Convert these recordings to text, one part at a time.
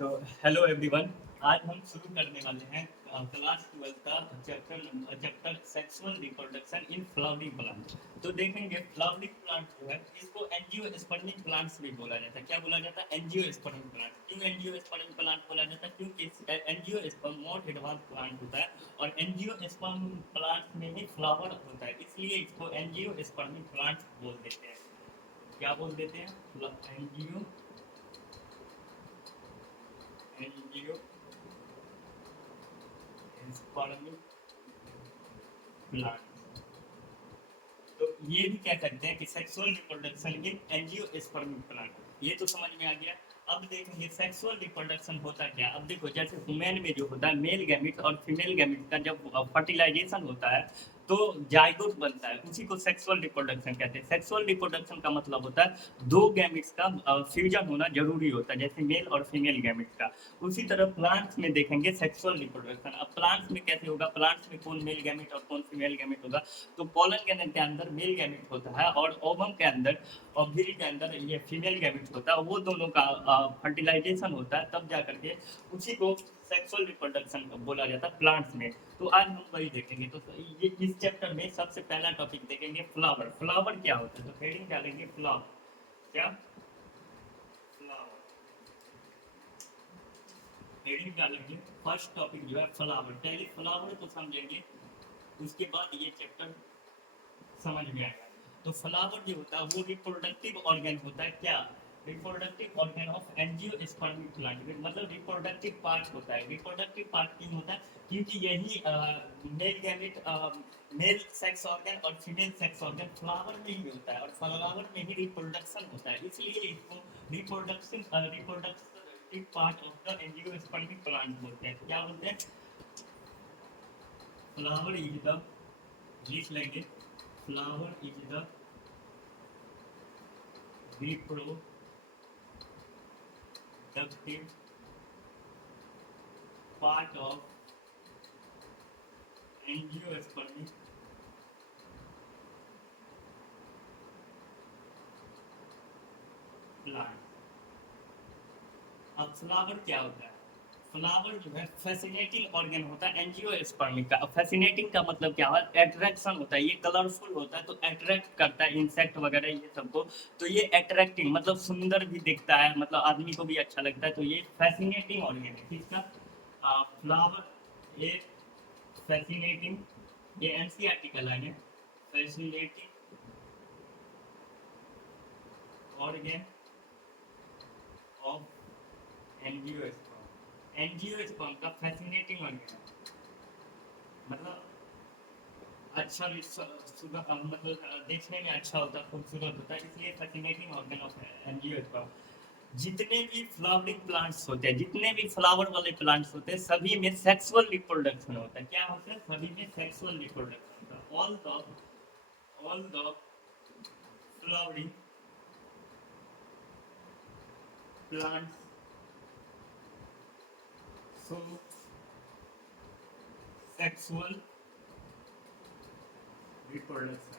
तो hello everyone. आज हम शुरू करने वाले हैं क्लास 12 का chapter sexual reproduction in flowering plant. तो देखेंगे फ्लावरिंग प्लांट जो है इसको एंजियोस्पर्मिक प्लांट्स भी बोला जाता है। क्या बोला जाता है? Angiospermic plant. क्यों एंजियोस्पर्मिक प्लांट बोला जाता है? क्योंकि एंजियोस्पर्म मोर एडवांस प्लांट होता है और एंजियोस्पर्म प्लांट में ही फ्लावर होता है, इसलिए इसको एंजियोस्पर्मिक प्लांट बोल देते हैं। क्या बोल देते हैं? Angio angiospermic plant. तो ये भी कह सकते हैं कि sexual reproduction in angiospermic plant. ये तो समझ में आ गया। अब देखेंगे सेक्सुअल रिप्रोडक्शन होता क्या। अब देखो, जैसे वुमेन में जो होता है मेल गैमिट और फीमेल गैमिट का जब फर्टिलाइजेशन होता है तो जाइगोट बनता है, उसी को सेक्सुअल रिप्रोडक्शन कहते हैं। सेक्सुअल रिप्रोडक्शन का मतलब होता है दो गैमिट्स का फ्यूजन होना जरूरी होता है, जैसे मेल और फीमेल गैमिट्स का। उसी तरह प्लांट्स में देखेंगे सेक्सुअल रिप्रोडक्शन। अब प्लांट्स में कैसे होगा? प्लांट्स में कौन मेल गैमिट और कौन फीमेल गैमिट होगा? तो पॉलन के अंदर मेल गैमिट होता है और ओवम के अंदर ओवरी के अंदर ये फीमेल गैमिट होता है। वो दोनों का फर्टिलाइजेशन होता है, तब जा करके उसी को सेक्सुअल रिप्रोडक्शन बोला जाता है प्लांट्स में। तो आज हम वही देखेंगे। तो ये इस चैप्टर में सबसे पहला टॉपिक देखेंगे फ्लावर। फ्लावर क्या होता है? तो हेडिंग डालेंगे फ्लावर। क्या? फ्लावर। हेडिंग डालेंगे फर्स्ट टॉपिक जो है फ्लावर। पहले फ्लावर को समझेंगे, उसके बाद ये चैप्टर समझ में आएगा। तो फ्लावर जो होता है वो रिप्रोडक्टिव ऑर्गन होता है। क्या? Reproductive organ of angiospermic plant, मतलब रिप्रोडक्टिव पार्ट होता है। रिप्रोडक्टिव पार्ट क्यों होता है? क्योंकि यही male gamete male sex organ और फीमेल सेक्स ऑर्गन फ्लावर में ही होता है और फ्लावर में ही रिप्रोडक्शन होता है, इसलिए इसको reproductive part of the angiospermic plant बोलते हैं। क्या बोलते हैं? फ्लावर इज द, लिख लेंगे, flower is the reproductive part of angiospermic plant। अब फ्लावर क्या होता है? फ्लावर जो है फैसिनेटिंग ऑर्गन होता है एंजियोस्पर्मिक का। फैसिनेटिंग का मतलब क्या है? अट्रैक्शन होता है। ये कलरफुल होता है तो अट्रैक्ट करता है इंसेक्ट वगैरह ये सबको। तो ये अट्रैक्टिंग मतलब सुंदर भी दिखता है, मतलब आदमी को भी अच्छा लगता है। तो ये फैसिनेटिंग ऑर्गन है किसका? फ्लावर। ये फैसिनेटिंग, ये एनसीईआरटी का लाइन है। Fascinating organ of angiosperm. Angiosperm का फैसिनेटिंग ऑर्गन है, मतलब अच्छा भी मतलब देखने में अच्छा होता है, खूबसूरत होता है, इसलिए फैसिनेटिंग ऑर्गन ऑफ एंजियोस्पर्म। जितने भी फ्लावरिंग प्लांट्स होते हैं, जितने भी फ्लावर वाले प्लांट्स होते हैं, सभी में सेक्सुअल रिप्रोडक्शन होता है। क्या होता है? सभी में सेक्सुअल रिप्रोडक्शन होता है। All the flowering plants show sexual reproduction।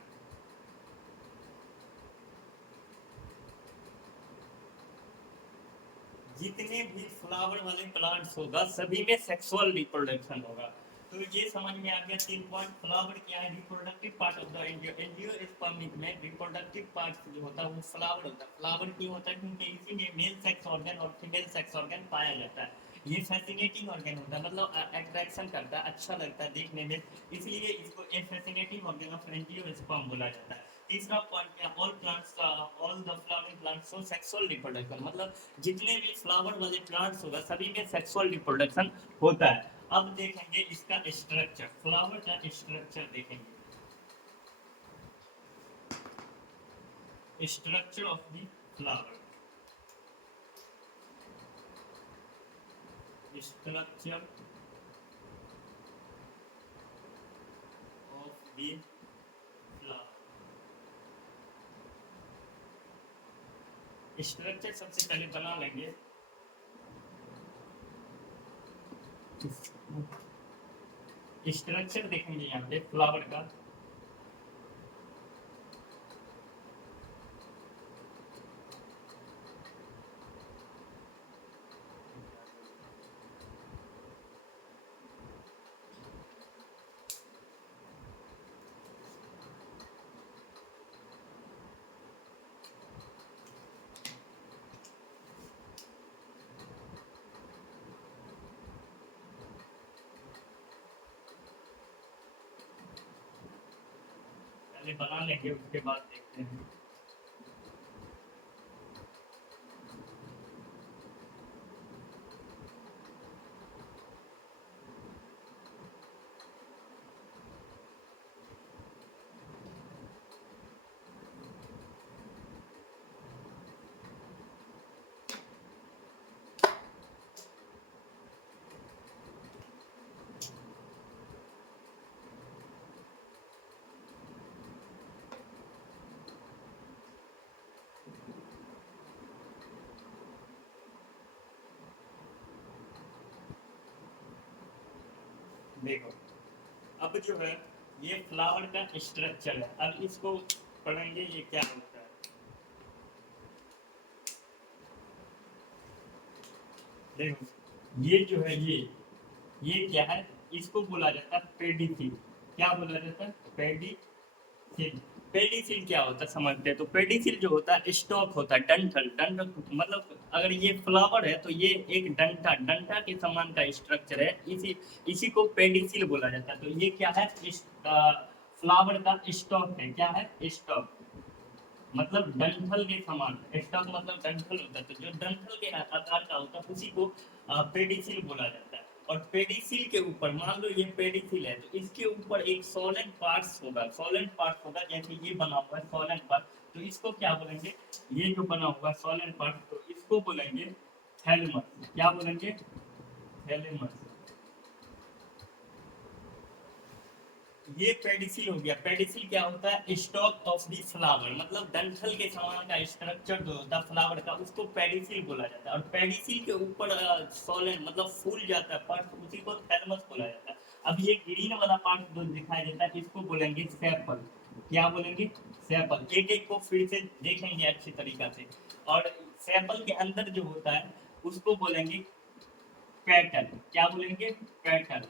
जितने भी फ्लावर वाले प्लांट्स होगा सभी में सेक्सुअल रिप्रोडक्शन होगा। तो ये समझ में आ गया 3 पॉइंट। फ्लावर क्या है? Reproductive part of the angiospermic में रिप्रोडक्टिव पार्ट जो होता है वो फ्लावर होता है। फ्लावर क्यों होता है? क्योंकि इसी में मेल सेक्स ऑर्गन और फीमेल सेक्स ऑर्गन पाया जाता है। ये फैसिनेटिंग ऑर्गन होता है, मतलब अट्रैक्शन करता है, अच्छा लगता है देखने में, इसलिए इसको ए फैसिनेटिंग ऑर्गन ऑफ एंजियोस्पर्म बोला जाता है। तीसरा पॉइंट क्या? All plants all the flowering plants show sexual reproduction, मतलब जितने भी फ्लावर वाले प्लांट्स होगा सभी में सेक्सुअल रिप्रोडक्शन होता है। अब देखेंगे इसका स्ट्रक्चर, फ्लावर का स्ट्रक्चर देखेंगे। Structure of the flower, structure of the flower. Structure सबसे पहले बना लेंगे। स्ट्रक्चर देखेंगे यहाँ पे फ्लावर का। पहले बना लेंगे, उसके बाद देखते हैं। देखो अब जो है ये फ्लावर का स्ट्रक्चर है, अब इसको पढ़ेंगे ये क्या होता है। देखो ये जो है ये क्या है, इसको बोला जाता है पेडिसिल। क्या बोला जाता है? पेडिसिल। पेडिसिल क्या होता है समझते हैं। तो पेडिसिल जो होता है स्टॉक होता है, डंठल डंठल, मतलब अगर ये फ्लावर है तो ये एक डंठा डंठा के समान का स्ट्रक्चर है, इसी इसी को पेडिसिल बोला जाता है। तो ये क्या है, इस फ्लावर का स्टॉक है। क्या है? स्टॉक मतलब डंठल के समान। स्टॉक मतलब डंठल होता है, तो जो डंठल के आकार का होता है उसी को पेडिसिल बोला जाता है। और पेडिसिल के ऊपर मान लो ये पेडिसिल है, तो इसके ऊपर एक सोलन पार्ट्स होगा। सोलन पार्ट्स होगा जैसे ये बना हुआ है सोलन पार्ट, तो इसको क्या बोलेंगे? ये जो बना हुआ है सोलन पार्ट, तो इसको बोलेंगे थैलेमस। क्या बोलेंगे? थैलेमस। ये पेडिसिल हो गया। पेडिसिल क्या होता है? स्टॉक ऑफ द फ्लावर, मतलब डंठल के समान का स्ट्रक्चर जो होता है फ्लावर का, उसको पेडिसिल बोला जाता है। और पेडिसिल के ऊपर सोलन मतलब फूल जाता है पार्ट, उसी को थैलमस बोला जाता है। अब ये ग्रीन वाला पार्ट जो दिखाई देता है इसको बोलेंगे सेपल। क्या बोलेंगे? सेपल। एक एक को फिर से देखेंगे अच्छी तरीका से। और सेपल के अंदर जो होता है उसको बोलेंगे पेटल। क्या बोलेंगे? पेटल।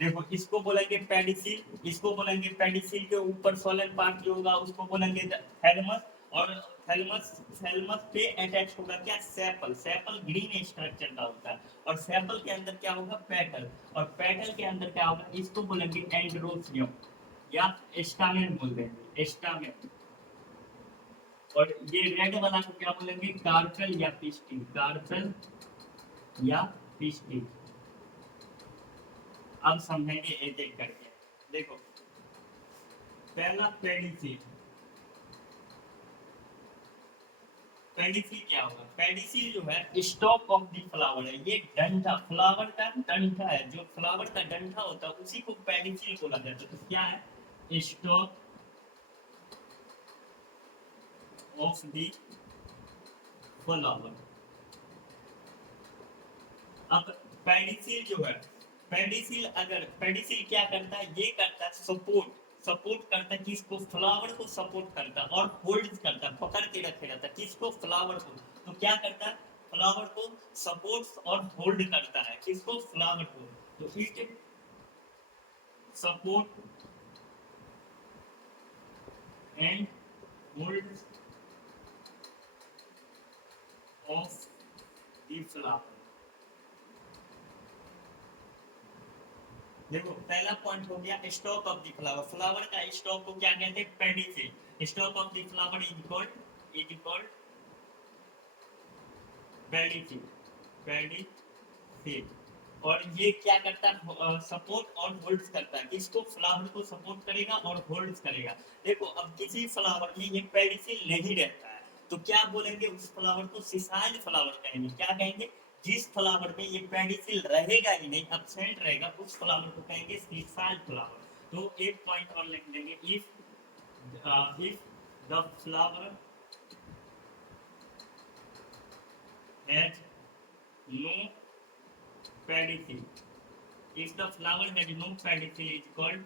देखो इसको बोलेंगे पेडिसिल, इसको बोलेंगे पेडिसिल के ऊपर सोलन पार्ट जो होगा उसको बोलेंगे थैलमस। और थैलमस थैलमस पे अटैच होगा क्या? सेपल। सेपल ग्रीन स्ट्रक्चर का होता है। और सेपल के अंदर क्या होगा? पेटल। और पेटल के अंदर क्या होगा? इसको बोलेंगे एंड्रोसियम या स्टामेन बोल देंगे, स्टामेन। और ये रेड वाला को क्या बोलेंगे? कार्पेल या पिस्टिल। कार्पेल या पिस्टिल। अब समझेंगे एक एक करके। देखो पहला पेडिसिल। पेडिसिल क्या होगा? पेडिसिल जो है स्टॉक ऑफ द फ्लावर है। ये डंठा, फ्लावर का डंठा है, जो फ्लावर का डंठा होता है उसी को पेडिसिल बोला जाता है। तो क्या है? Stock of the flower. अब पेडिसिल जो है, पेडिसिल अगर पेडिसिल क्या करता है? ये करता है सपोर्ट। सपोर्ट करता है किसको? फ्लावर को सपोर्ट करता है और होल्ड करता है, पकड़ के रखे रहता है किसको? फ्लावर को। तो क्या करता है? फ्लावर को सपोर्ट और होल्ड करता है किसको? फ्लावर को। तो it support and hold of the flower. देखो पहला पॉइंट हो गया stock of the flower. Flower का स्टॉक को क्या कहते हैं? Pedicel. Stock of the flower is called pedicel. Pedicel. और ये क्या करता है? सपोर्ट और होल्ड करता है किसको? फ्लावर को सपोर्ट करेगा और होल्ड करेगा। देखो अब किसी फ्लावर में ये पेडिसिल नहीं रहता है तो क्या बोलेंगे? उस फ्लावर को सिसाइल फ्लावर कहेंगे। क्या कहेंगे? जिस फ्लावर में ये पेडिसिल रहेगा ही नहीं, absent रहेगा, उस फ्लावर को कहेंगे सिसाइल फ्लावर। तो एक पॉइंट और लिख देंगे, if the flower has no pedicel, if the flower has no pedicel is called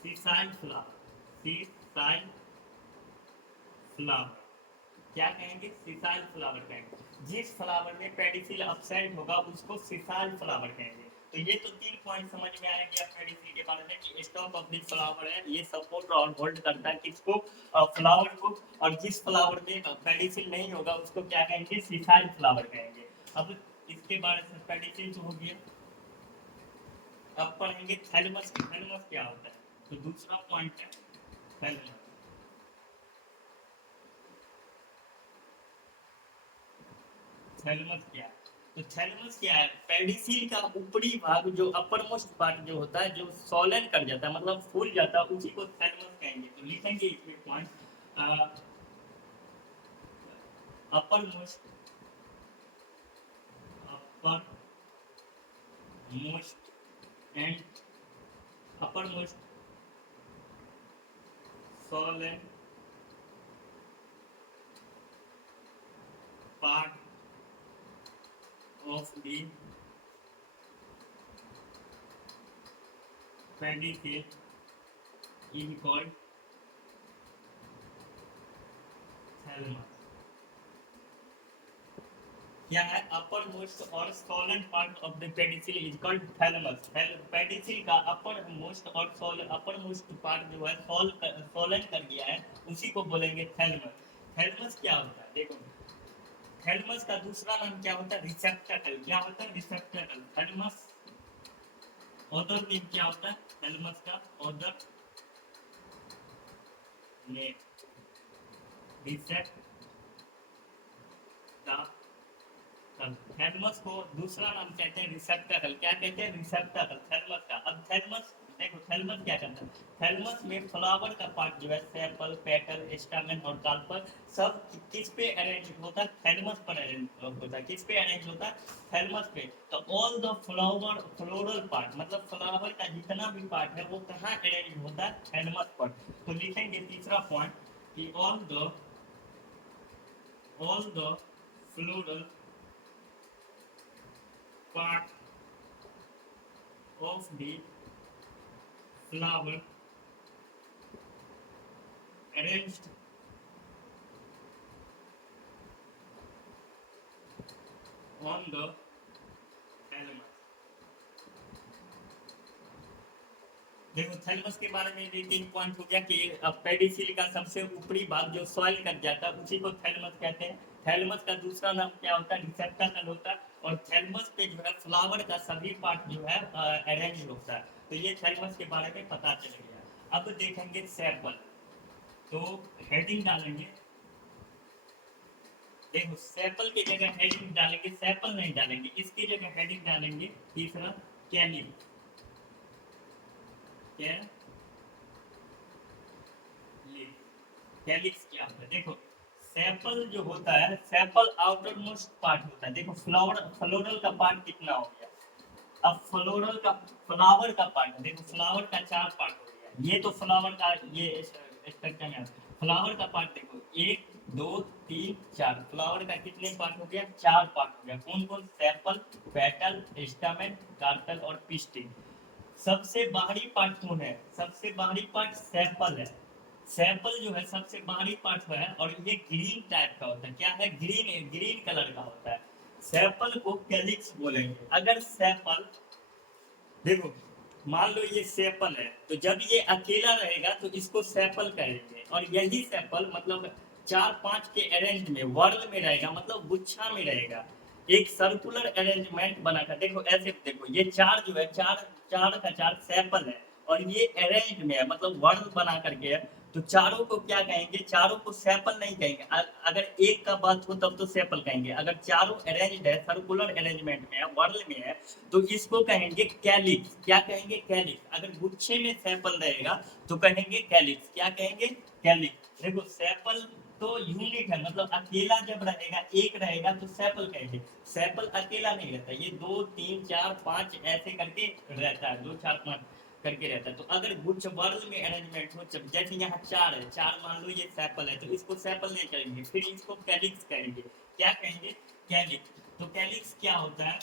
sessile flower। sessile flower क्या कहेंगे? सिसाइल फ्लावर कहेंगे। जिस फ्लावर में पेडिसिल अब्सेंट होगा उसको सिसाइल फ्लावर कहेंगे। तो ये तो 3 पॉइंट समझ में आया कि पेडिसिल के बारे में कि स्टॉक ऑफ द फ्लावर है, ये सपोर्ट और होल्ड करता है किसको? फ्लावर को। और जिस फ्लावर में पेडिसिल नहीं होगा उसको क्या कहेंगे? सिसाइल फ्लावर कहेंगे। अब इसके बारे में पेडिसिल तो हो गया। अब पढ़ेंगे थैलेमस। थैलेमस क्या होता है? तो दूसरा पॉइंट है थैलेमस। थैलेमस क्या है? तो थैलेमस क्या है? पेडिसिल का ऊपरी भाग, जो अपर मोस्ट पार्ट जो होता है, जो सोलन कर जाता है मतलब फूल जाता है, उसी को थैलेमस कहेंगे। तो लिखेंगे इसमें point upper most, upper most and upper most Solan part of the pedicel is called thalamus। क्या है? अपर मोस्ट और Solan part of the pedicel is called thalamus. Pedicel का अपर मोस्ट और अपर मोस्ट पार्ट जो है सोलन कर गया है, उसी को बोलेंगे थैलेमस। थैलेमस क्या होता है? देखो, थैलेमस का दूसरा नाम क्या होता है? रिसेप्टाकल। क्या होता है? रिसेप्टाकल। थैलेमस अदर नेम क्या होता है थैलेमस का? Other name रिसेप्टाकल। थैलेमस को दूसरा नाम कहते हैं रिसेप्टाकल। क्या कहते हैं? रिसेप्टाकल थैलेमस का। अब थैलेमस, देखो थैलेमस क्या करता है? थैलेमस में फ्लावर का पार्ट जो है, सेपल, पेटल, स्टामेन और कार्पल, सब किस पे अरेंज होता है? थैलेमस पर अरेंज होता है। किस पे अरेंज होता है? थैलेमस पे। तो all the flower, floral part मतलब फ्लावर का जितना भी पार्ट है वो कहाँ अरेंज होता है? थैलेमस पर। तो लिखेंगे तीसरा पॉइंट कि all the floral part of the flower arranged on the thalamus। देखो थैलेमस के बारे में ये तीन पॉइंट हो गया कि पेडिसिल का सबसे ऊपरी भाग जो सॉइल कर जाता है उसी को थैलेमस कहते हैं। थैलेमस का दूसरा नाम क्या होता है? रिसेप्टाकल होता है। और थैलेमस पे जो है फ्लावर का सभी पार्ट जो है अरेंज होता है। तो ये थैलेमस के बारे में पता चल गया। अब देखेंगे सेपल। तो हेडिंग डालेंगे, देखो सेपल की जगह हेडिंग डालेंगे, सेपल नहीं डालेंगे, इसकी जगह हेडिंग डालेंगे तीसरा कैलिक्स। कैलिक्स क्या होता है? देखो सेपल जो होता है, सेपल आउटर मोस्ट पार्ट होता है। देखो फ्लावर, फ्लोरल का पार्ट कितना हो गया? अब फ्लोरल का, फ्लावर का पार्ट, देखो फ्लावर का चार पार्ट हो गया। ये तो फ्लावर का ये स्ट्रक्चर में फ्लावर का पार्ट देखो, एक दो तीन चार, फ्लावर का कितने पार्ट हो गया? चार पार्ट हो गया। कौन कौन? सेपल, पेटल, स्टामेन, कार्पेल और पिस्टिल। सबसे बाहरी पार्ट कौन है? सबसे बाहरी पार्ट सेपल है। सेपल जो है सबसे बाहरी पार्ट है और ये ग्रीन टाइप का होता है। क्या है? ग्रीन, ग्रीन कलर का होता है। सेपल को कैलिक्स बोलेंगे। अगर सेपल, देखो मान लो ये सेपल है, तो जब ये अकेला रहेगा तो इसको सेपल कहेंगे। और यही सेपल मतलब चार पांच के अरेंज में, वर्ल में रहेगा, मतलब गुच्छा में रहेगा, एक सर्कुलर अरेंजमेंट बनाकर। देखो ऐसे, देखो ये चार जो है, चार चार का चार सेपल है और ये अरेंज में है, मतलब वर्ल बना करके है। तो चारों को क्या कहेंगे? चारों को सेपल नहीं कहेंगे। अगर एक का बात हो तब तो सेपल कहेंगे। अगर चारों अरेंज्ड है, सर्कुलर अरेंजमेंट में है, वर्ल में है, तो इसको कहेंगे कैलिक्स। क्या कहेंगे? कैलिक्स। अगर गुच्छे में सेपल रहेगा तो कहेंगे कैलिक्स। क्या कहेंगे? कैलिक्स। देखो सेपल तो यूनिट है, मतलब अकेला जब रहेगा, एक रहेगा तो सेपल कहेंगे। सेपल अकेला नहीं रहता, ये दो तीन चार पांच ऐसे करके रहता है, दो चार पांच करके रहता है। तो अगर गुच्छ वर्ग में अरेंजमेंट हो, जैसे यहाँ चार है, चार मान लो ये सेपल है, तो इसको सेपल नहीं कहेंगे, फिर इसको कैलिक्स कहेंगे। क्या कहेंगे? कैलिक्स। तो कैलिक्स क्या होता है?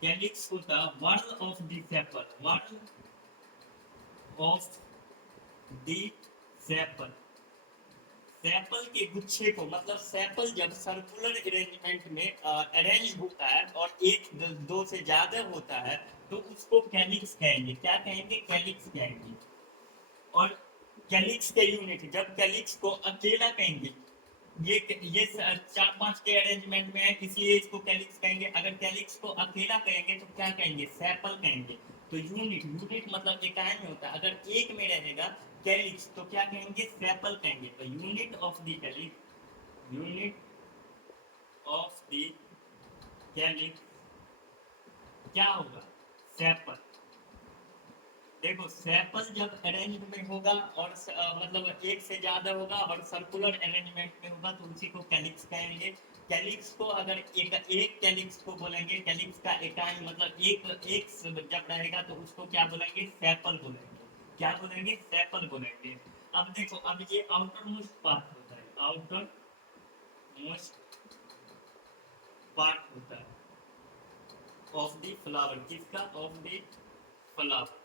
कैलिक्स होता है whorl of the sepal, whorl of the sepal. Sepal के गुच्छे को, मतलब सेपल जब सर्कुलर अरेंजमेंट में अरेंज होता है और एक दो से ज्यादा होता है तो उसको कैलिक्स कहेंगे। क्या कहेंगे? कैलिक्स कहेंगे। और कैलिक्स के यूनिट, जब कैलिक्स को अकेला कहेंगे, ये चार पांच के अरेंजमेंट में है इसलिए इसको कैलिक्स कहेंगे। अगर कैलिक्स को अकेला कहेंगे तो क्या कहेंगे? सेपल कहेंगे। तो यूनिट, यूनिट मतलब इकाई में होता है। अगर एक में रहेगा कैलिक्स तो क्या कहेंगे, सेपल कहेंगे। तो unit of the calyx, unit of the calyx क्या होगा, सेपल। देखो सेपल जब अरेंज में होगा और मतलब एक से ज्यादा होगा और सर्कुलर अरेंजमेंट में होगा तो उसी को कैलिक्स कहेंगे। कैलिक्स को अगर एक कैलिक्स को बोलेंगे, कैलिक्स का इकाई मतलब एक जब रहेगा तो उसको क्या बोलेंगे, सेपल बोलेंगे। क्या बोलेंगे, सेपल बोलेंगे। अब देखो, अब ये आउटर मोस्ट पार्ट होता है, आउटर मोस्ट पार्ट होता है ऑफ द फ्लावर, किसका, ऑफ द फ्लावर।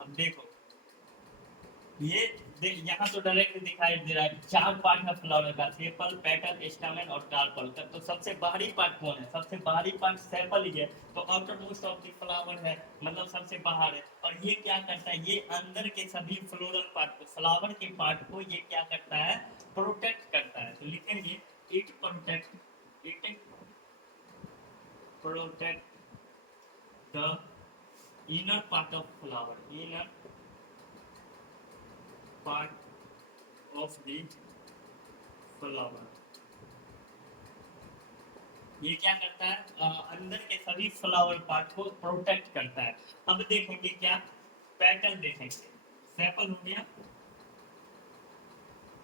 अब देखो ये यहाँ तो डायरेक्ट दिखाई दे रहा है, चार पार्ट है फ्लावर का, सेपल, पेटल, स्टामेन और कार्पल का। तो सबसे बाहरी पार्ट कौन है, सबसे बाहरी पार्ट सेपल ही है। तो outer most of the flower है, मतलब सबसे बाहर है। और ये क्या करता है, ये अंदर के सभी फ्लोरल पार्ट को, फ्लावर के पार्ट को ये क्या करता है, प्रोटेक्ट करता है। तो लिखेंगे it protect, it protect the inner part of flower, inner part of the flower. ये क्या करता है, अंदर के सभी फ्लावर पार्ट को प्रोटेक्ट करता है। अब देखेंगे क्या, पेटल देखेंगे, सेपल हो गया,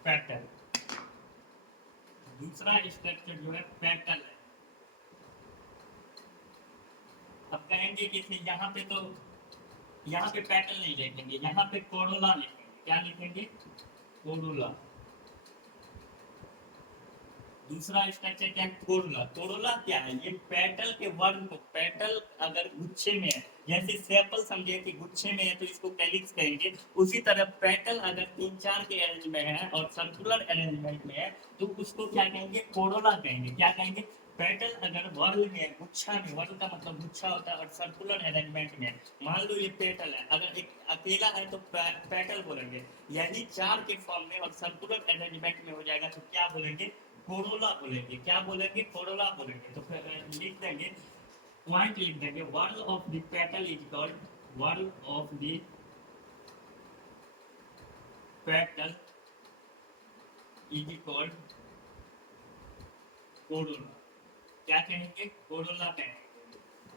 पेटल। दूसरा स्ट्रक्चर जो है पेटल है। अब कहेंगे कि यहाँ पे तो, यहाँ पे पेटल नहीं लिखेंगे, यहाँ पे कोरोला लिखेंगे। क्या लिखेंगे, कोरोला। दूसरा स्ट्रक्चर क्या है, कोरोला। कोरोला क्या है, ये पेटल के वर्ग को, पेटल अगर गुच्छे में है, जैसे सेपल समझे कि गुच्छे में है तो इसको कैलिक्स कहेंगे, उसी तरह पेटल अगर तीन चार के अरेंज में है और सर्कुलर अरेंजमेंट में है तो उसको क्या कहेंगे, कोरोला कहेंगे। क्या कहेंगे, पेटल अगर वर्ग में है, गुच्छा में, वर्ग का मतलब गुच्छा होता है, और सर्कुलर अरेंजमेंट में है, मान लो ये पेटल है, अगर एक अकेला है तो पेटल बोलेंगे। यदि चार के फॉर्म में और सर्कुलर अरेंजमेंट में हो जाएगा तो क्या बोलेंगे, कोरोला बोलेंगे। क्या बोलेंगे, कोरोला बोलेंगे। तो फिर लिख देंगे, पॉइंट लिख देंगे, whorl of the petal is called, whorl of the petal is called corolla. क्या कहेंगे, कोरोला कहेंगे।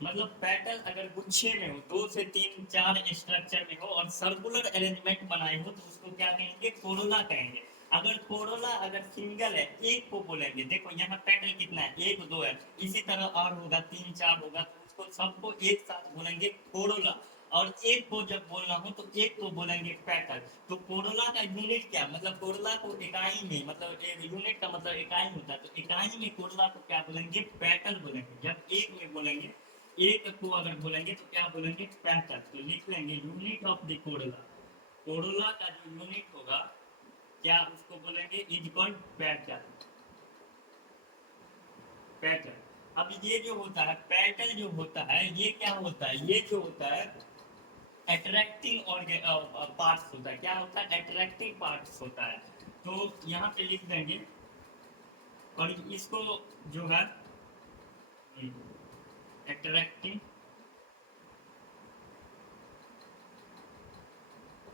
मतलब पेटल अगर गुच्छे में हो, दो से तीन चार स्ट्रक्चर में हो और सर्कुलर अरेंजमेंट बनाए हो तो उसको क्या कहेंगे, कोरोला कहेंगे। अगर कोरोला अगर सिंगल है, एक को बोलेंगे। देखो यहाँ पेटल कितना है, एक दो है, इसी तरह और होगा, तीन चार होगा तो उसको सबको एक साथ बोलेंगे कोरोला। और एक को जब बोलना हो तो एक को बोलेंगे पेटल। तो कोरोला का यूनिट क्या, मतलब कोरोला को इकाई में, मतलब यूनिट का मतलब इकाई होता है, तो इकाई में कोरोला को क्या बोलेंगे, पेटल बोलेंगे। जब एक में बोलेंगे, एक को अगर बोलेंगे तो क्या बोलेंगे, पेटल। तो लिख लेंगे unit of the Corolla, Corolla का जो यूनिट होगा क्या उसको बोलेंगे, इज कॉल्ड पेटल, पेटल। अब ये जो होता है पेटल जो होता है, ये क्या होता है, ये जो होता है अट्रैक्टिंग और पार्ट्स होता है। क्या होता है, अट्रैक्टिंग पार्ट्स होता है। तो यहाँ पे लिख देंगे, और इसको जो है अट्रैक्टिंग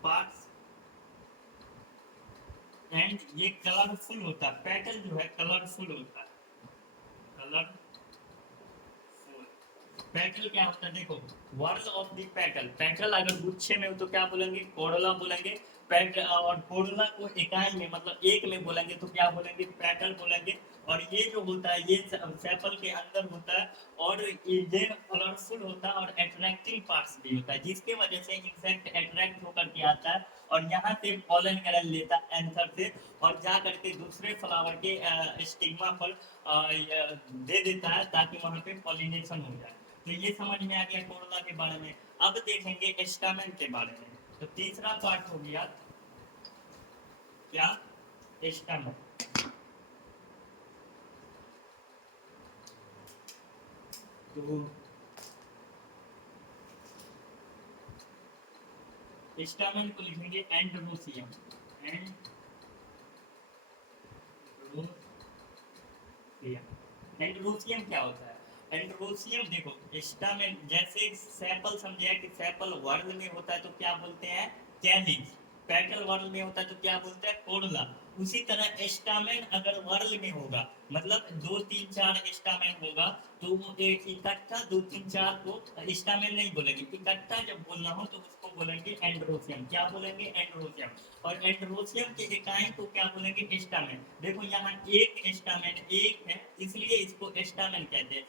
पार्ट्स, एंड ये कलरफुल होता है, पेटल जो है कलरफुल होता है, कलर। पेटल क्या होता है, देखो word of the petal, petal अगर गुच्छे में हो तो क्या बोलेंगे, कोरोला बोलेंगे। पेट और कोरोला को इकाई में मतलब एक में बोलेंगे तो क्या बोलेंगे, पेटल बोलेंगे। और ये जो होता है ये सेपल के अंदर होता है, और ये कलरफुल होता है और अट्रैक्टिव पार्ट्स भी होता है, जिसके वजह से इंसेक्ट अट्रैक्ट होकर के आता है और यहाँ से पॉलन ग्रहण लेता है एंथर से, और जा करके दूसरे फ्लावर के स्टिग्मा पर दे देता है ताकि वहाँ पे पॉलिनेशन हो जाए। तो ये समझ में आ गया कोरोला के बारे में। अब देखेंगे स्टामेन के बारे में। तो तीसरा पार्ट हो गया क्या, स्टामेन। तो स्टामेन को लिखेंगे एंड्रोसियम, एंड्रोसियम। एंड्रोसियम क्या होता है, एंड्रोसियम देखो, स्टामेन जैसे सेपल समझे कि सेपल वर्ल में होता है तो क्या बोलते हैं, कैलिज। पेटल वर्ल में होता है तो क्या बोलते हैं, कोडला। उसी तरह स्टामेन अगर वर्ल में होगा, मतलब दो तीन चार स्टामेन होगा, तो वो एक इकट्ठा दो तीन चार को स्टामेन नहीं बोलेंगे, इकट्ठा जब बोलना हो तो उसको बोलेंगे एंड्रोसियम। क्या बोलेंगे, एंड्रोसियम। और एंड्रोसियम के इकाई को क्या बोलेंगे, स्टामेन। देखो यहाँ एक स्टामेन एक है, इसलिए इसको स्टामेन कहते हैं।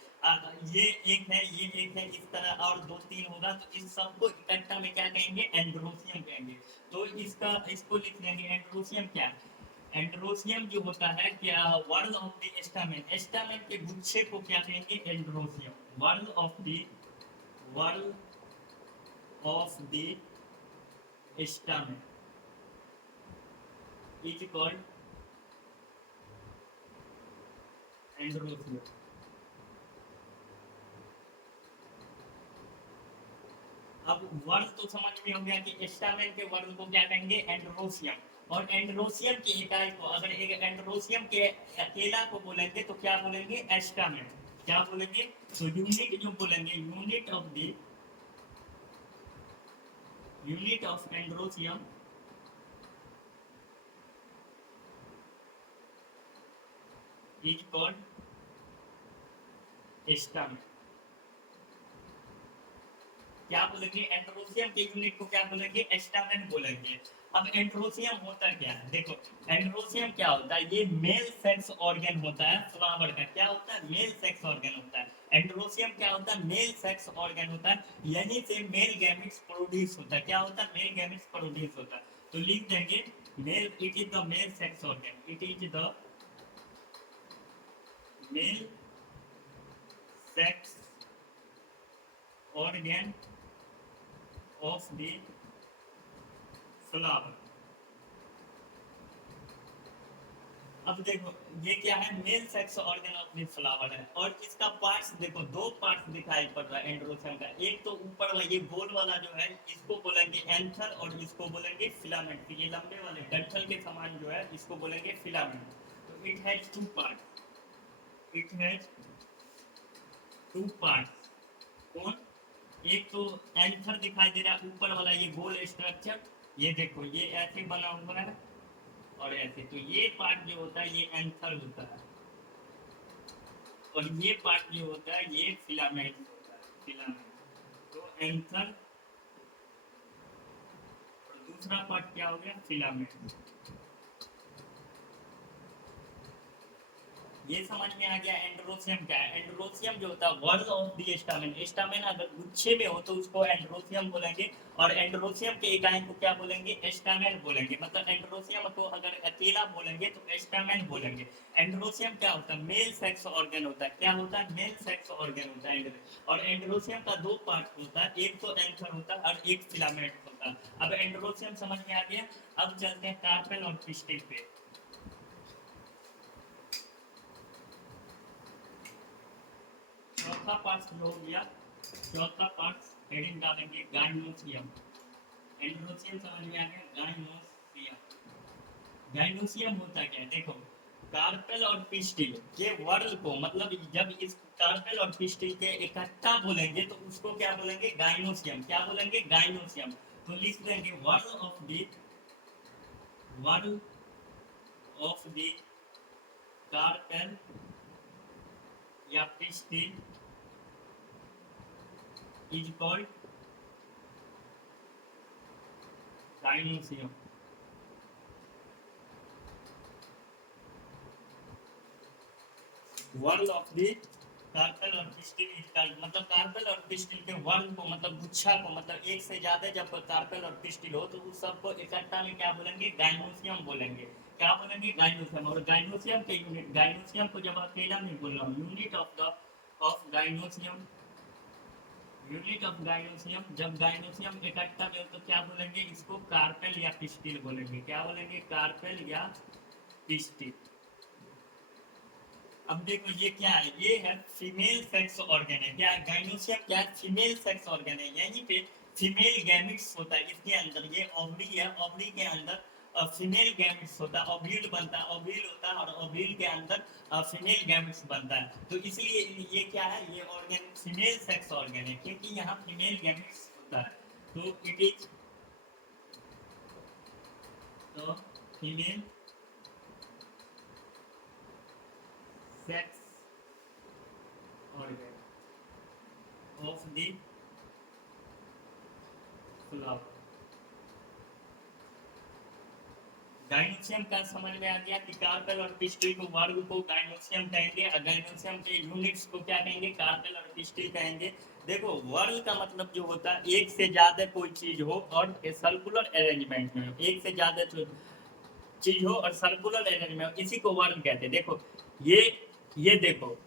ये एक है, ये एक है, इस तरह और दो तीन होगा तो इस सबको इकट्ठा में क्या कहेंगे, एंड्रोसियम कहेंगे। तो इसका इसको लिख लेंगे, एंड्रोसियम क्या है। एंड्रोसियम जो होता है क्या, word of the stamen, stamen के गुच्छे को क्या कहेंगे, androecium. Word of the stamen is called androecium. अब वर्ड तो समझ में हो गया कि स्टामेन के वर्ड को क्या कहेंगे, एंड्रोसियम। और एंड्रोसियम की इकाई को, अगर एक एंड्रोसियम के अकेला को बोलेंगे तो क्या बोलेंगे, एस्टामेन। क्या बोलेंगे, तो यूनिट जो बोलेंगे, unit of androecium is called stamen. क्या बोलेंगे, एंड्रोसियम के यूनिट को क्या बोलेंगे, एस्टामेन बोलेंगे। अब एंड्रोसियम होता क्या है, देखो एंड्रोसियम क्या होता है, ये मेल सेक्स ऑर्गन होता है फ्लावर का। क्या होता है, मेल सेक्स ऑर्गन होता है। एंड्रोसियम क्या होता है, मेल सेक्स ऑर्गन होता है। यहीं से मेल गैमेट्स प्रोड्यूस होता है। क्या होता है, मेल गैमेट्स प्रोड्यूस होता है। तो लिख देंगे male, it is the male sex organ, it is the male sex organ of the flower. अब देखो ये क्या है, male sex organ of the flower है। और इसका पार्ट्स देखो, दो पार्ट्स दिखाई पड़ रहा है एंड्रोसियम का। एक तो ऊपर वाला ये गोल वाला जो है, इसको बोलेंगे एंथर और इसको बोलेंगे फिलामेंट। ये लंबे वाले डंठल के समान जो है, इसको बोलेंगे फिलामेंट। तो it has two part, it has two parts. कौन, एक तो एंथर दिखाई दे रहा है ऊपर वाला, ये गोल स्ट्रक्चर। ये देखो ये ऐसे बना हुआ है और ऐसे, तो ये पार्ट जो होता है ये एंथर होता है। और ये पार्ट जो होता है ये फिलामेंट होता है, फिलामेंट। तो एंथर, और दूसरा पार्ट क्या हो गया, फिलामेंट। ये समझ में आ गया एंड्रोसियम क्या है। एंड्रोसियम जो होता है word of the stamen. Stamen अगर गुच्छे में हो तो उसको एंड्रोसियम बोलेंगे। और एंड्रोसियम के इकाई को क्या बोलेंगे, स्टामेन बोलेंगे। मतलब एंड्रोसियम को अगर अकेला बोलेंगे तो स्टामेन बोलेंगे। एंड्रोसियम क्या होता है, मेल सेक्स ऑर्गन होता है। क्या होता है, मेल सेक्स ऑर्गन होता है। और एंड्रोसियम का दो पार्ट होता है, एक तो एंथर होता है और एक फिलामेंट होता है। अब एंड्रोसियम समझ में आ गया। अब चलते हैं कार्पेल और पिस्टिल पे। चौथा पार्ट जो हो गया, चौथा पार्ट हेडिंग डालेंगे गाइनोसियम। एंड्रोसियम समझ में आ गया, गाइनोसियम। गाइनोसियम होता क्या है, देखो कार्पेल और पिस्टिल के वर्ल को, मतलब जब इस कार्पेल और पिस्टिल के इकट्ठा बोलेंगे तो उसको क्या बोलेंगे, गाइनोसियम। क्या बोलेंगे, गाइनोसियम। तो लिख देंगे वर्ल ऑफ द कार्पेल या pistil is called gynoecium. Whorl of the carpel और पिस्टिल इज कॉल्ड, मतलब कार्पेल और पिस्टिल के वर्ल को, मतलब गुच्छा को, मतलब एक से ज्यादा जब कार्पेल और पिस्टिल हो तो उस सबको इकट्ठा में क्या बोलेंगे, गाइनोसियम बोलेंगे। क्या बोलेंगे, गाइनोसियम। और गाइनोसियम के यूनिट, गाइनोसियम को जब अकेला में बोल रहा हूँ, unit of the of gynoecium, unit of gynoecium, जब गाइनोसियम इकट्ठा में हो तो क्या बोलेंगे, इसको कार्पेल या पिस्टिल बोलेंगे। क्या बोलेंगे, कार्पेल या पिस्टिल। अब देखो ये क्या है, ये है फीमेल सेक्स ऑर्गन है। क्या गाइनोसियम, क्या फीमेल सेक्स ऑर्गन है। यहीं पे फीमेल गैमिट्स होता है इसके अंदर। ये ओवरी है, ओवरी के अंदर फीमेल गैमेट्स होता है, ओव्यूल बनता है, ओव्यूल होता है और ओव्यूल के अंदर फीमेल गैमेट्स बनता है। तो इसलिए ये क्या है, ये ऑर्गन फीमेल सेक्स ऑर्गन है क्योंकि यहाँ फीमेल गैमेट्स होता है। तो इट इज तो female sex organ of the flower. Gynoecium का समझ में आ गया कि कार्पेल और पिस्टिल को वर्ग को गाइनोसियम कहेंगे और गाइनोसियम के यूनिट्स को क्या कहेंगे, कार्पेल और पिस्टिल कहेंगे। देखो वर्ग का मतलब जो होता है एक से ज्यादा कोई चीज हो और सर्कुलर अरेंजमेंट में हो, एक से ज्यादा चीज हो और सर्कुलर अरेंजमेंट में हो, इसी को वर्ग कहते हैं। देखो ये देखो,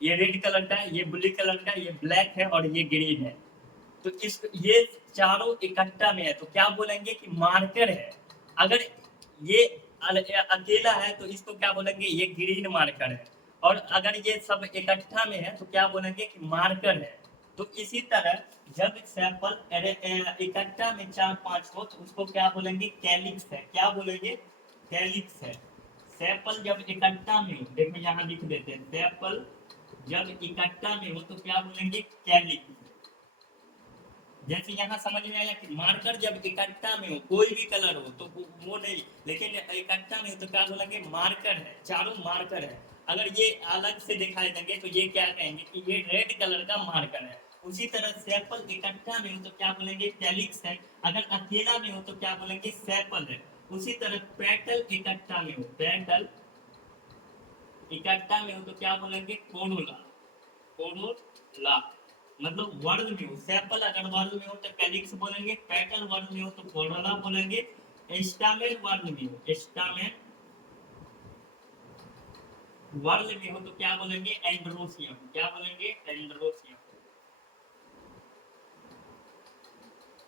ये रेड कलर का है, ये ब्लू कलर का, ये ब्लैक है और ये ग्रीन है। तो इस ये चारों इकट्ठा में है तो क्या बोलेंगे कि मार्कर है। अगर ये अकेला है तो इसको क्या बोलेंगे, ये ग्रीन मार्कर है। और अगर ये सब इकट्ठा में है तो क्या बोलेंगे कि मार्कर है। तो इसी तरह जब सैंपल इकट्ठा में 4-5 हो तो उसको क्या बोलेंगे, कैलिक्स है। क्या बोलेंगे, कैलिक्स है। सैंपल जब इकट्ठा में हो, देखो यहाँ लिख देते हैं, सैंपल जब इकट्ठा में हो तो क्या बोलेंगे, कैलिक्स। जैसे यहाँ समझ में आया कि मार्कर जब इकट्ठा में हो, कोई भी कलर हो तो वो नहीं, लेकिन इकट्ठा में हो तो क्या बोलेंगे, मार्कर है, चारों मार्कर है। अगर ये अलग से दिखाई देंगे तो ये क्या कहेंगे कि ये रेड कलर का मार्कर है। उसी तरह सैपल इकट्ठा में हो तो क्या बोलेंगे, कैलिक्स है। अगर अकेला में हो तो क्या बोलेंगे, सैपल है। उसी तरह पेटल इकट्ठा में हो, पेटल इकट्ठा में हो तो क्या बोलेंगे, कोरोला, कोरोला। मतलब वर्ड में हो, सैपल अगर वर्ड में हो तो कैलिक्स बोलेंगे, पेटल वर्ड में हो तो कोरोला बोलेंगे। स्टामेन वर्ड में हो, स्टामेन वर्ड में हो तो क्या बोलेंगे, एंड्रोसियम। क्या बोलेंगे, एंड्रोसियम।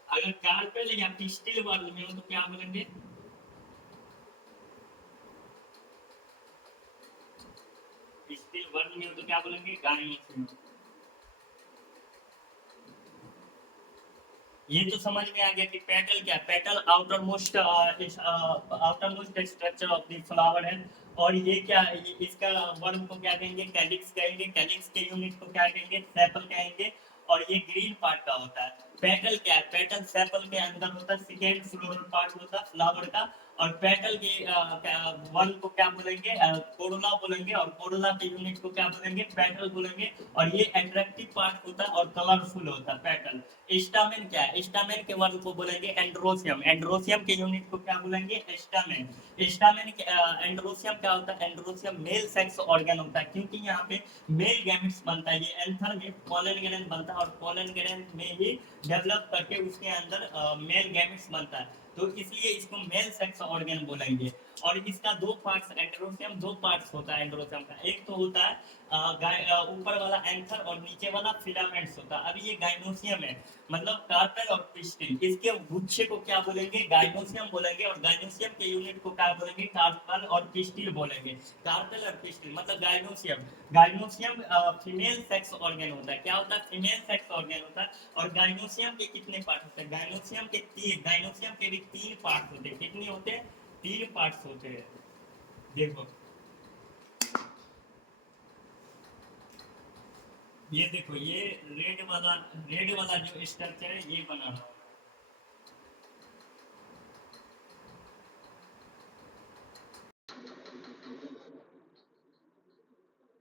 अगर कार्पेल या पिस्टिल वर्ड में हो तो क्या बोलेंगे, पिस्टिल वर्ड में हो तो क्या बोलेंगे, गाइनोसियम। ये तो समझ में आ गया कि पेटल क्या, petal outer most structure of the flower है। और ये क्या, इसका वर्ड को क्या कहेंगे, कैलिक्स कहेंगे। कैलिक्स के यूनिट को क्या कहेंगे, सेपल कहेंगे। और ये ग्रीन पार्ट का होता है। पेटल क्या है, पेटल सेपल के अंदर होता है, सेकेंड फ्लोरल पार्ट होता है फ्लावर का। और पेटल के वर्ड को क्या बोलेंगे, कोरोला बोलेंगे। और कोरोला के यूनिट को क्या बोलेंगे, पेटल बोलेंगे। और ये अट्रैक्टिव पार्ट होता है और कलरफुल होता है पेटल। स्टामेन क्या है, स्टामेन के वर्ड को बोलेंगे एंड्रोसियम। एंड्रोसियम के यूनिट को क्या बोलेंगे, स्टामेन। स्टामेन के एंड्रोसियम क्या होता है, एंड्रोसियम मेल सेक्स ऑर्गन होता है क्योंकि यहाँ पे मेल गैमेट्स बनता है। ये एंथर में पोलन ग्रैंड बनता है और पोलन ग्रैंड में ही डेवलप करके उसके अंदर मेल गैमेट्स बनता है। तो इसलिए इसको मेल सेक्स ऑर्गन बोलेंगे। और इसका दो पार्ट्स, एंड्रोसियम दो पार्ट्स होता है एंड्रोसियम का। एक तो होता है ऊपर वाला एंथर और नीचे वाला फिलामेंट्स होता है। अभी ये गाइनोसियम है, मतलब कार्पेल और पिस्टिल, इसके गुच्छे को क्या बोलेंगे, गाइनोसियम बोलेंगे। और गाइनोसियम के यूनिट को क्या बोलेंगे, कार्पेल और पिस्टिल बोलेंगे। कार्पेल और पिस्टिल मतलब gynoecium. Gynoecium female sex organ होता है। क्या होता है, फीमेल सेक्स ऑर्गन होता है। और गाइनोसियम के कितने पार्ट होते हैं, गाइनोसियम के गाइनोसियम के भी 3 पार्ट होते हैं। कितने होते हैं, 3 पार्ट्स होते हैं। देखो ये देखो, ये रेड वाला जो स्ट्रक्चर है ये बना रहा हूँ।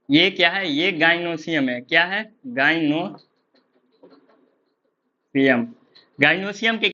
ये क्या है, ये गाइनोसियम है। क्या है, गाइनोसियम। गाइनोसियम के